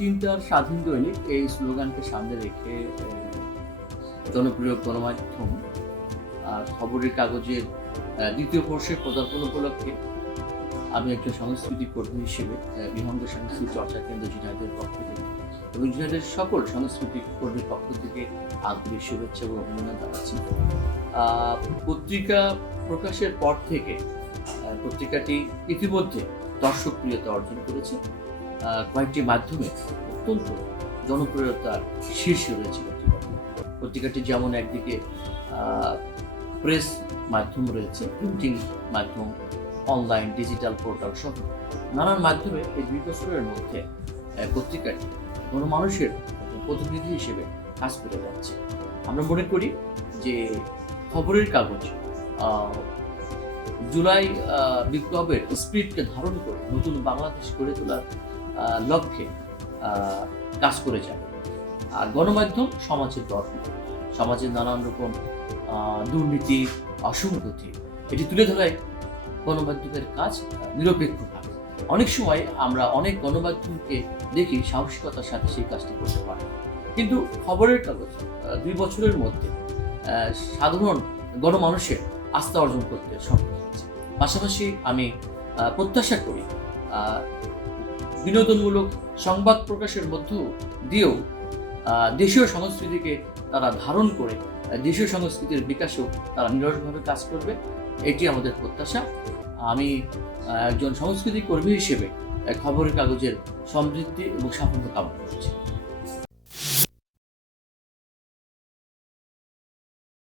চিন্তার স্বাধীন দৈনিক এই স্লোগানকে সামনে রেখে জনপ্রিয় গণমাধ্যম আর খবরের কাগজের দ্বিতীয় বর্ষের পদার্পণ উপলক্ষে আমি একজন সাংস্কৃতিক কর্মী হিসেবে বিহঙ্গ সাংস্কৃতিক চর্চা কেন্দ্র জুনাইদের পক্ষ থেকে এবং জুনাইদের সকল সাংস্কৃতিক কর্মীর পক্ষ থেকে আন্তরিক শুভেচ্ছা এবং অভিনন্দন জানাচ্ছি। পত্রিকা প্রকাশের পর থেকে পত্রিকাটি ইতিমধ্যে দর্শকপ্রিয়তা অর্জন করেছে। কয়েকটি মাধ্যমে অত্যন্ত জনপ্রিয়তার শীর্ষে রয়েছে পত্রিকাটি। যেমন একদিকে প্রেস মাধ্যম রয়েছে, প্রিন্টিং মাধ্যম, অনলাইন, ডিজিটাল পোর্টাল সহ নানান মাধ্যমে এই দুই বছরের মধ্যে পত্রিকাটি কোনো মানুষের প্রতিনিধি হিসেবে কাজ করে যাচ্ছে। আমরা মনে করি যে খবরের কাগজ জুলাই বিপ্লবের স্পিরিটকে ধারণ করে নতুন বাংলাদেশ গড়ে তোলার লক্ষ্যে কাজ করে যাবে। আর গণমাধ্যম সমাজের দর্প সমাজের নানান রকম দুর্নীতি, অসঙ্গতি, এটি তুলে ধরায় গণমাধ্যমের কাজ নিরপেক্ষভাবে। অনেক সময় আমরা অনেক গণমাধ্যমকে দেখি সাহসিকতার সাথে সেই কাজটি করতে পারে কিন্তু খবরের কাগজ দুই বছরের মধ্যে সাধারণ গণমানুষের আস্থা অর্জন করতে সক্ষম হয়েছে। পাশাপাশি আমি প্রত্যাশা করি বিনোদনমূলক সংবাদ প্রকাশের মধ্য দিয়েও দেশীয় সংস্কৃতিকে তারা ধারণ করে দেশীয় সংস্কৃতির বিকাশেও তারা নিরসভাবে কাজ করবে। এটি আমাদের প্রত্যাশা। আমি একজন সংস্কৃতি কর্মী হিসেবে খবরের কাগজের সমৃদ্ধি এবং সাফল্য কামনা করছি।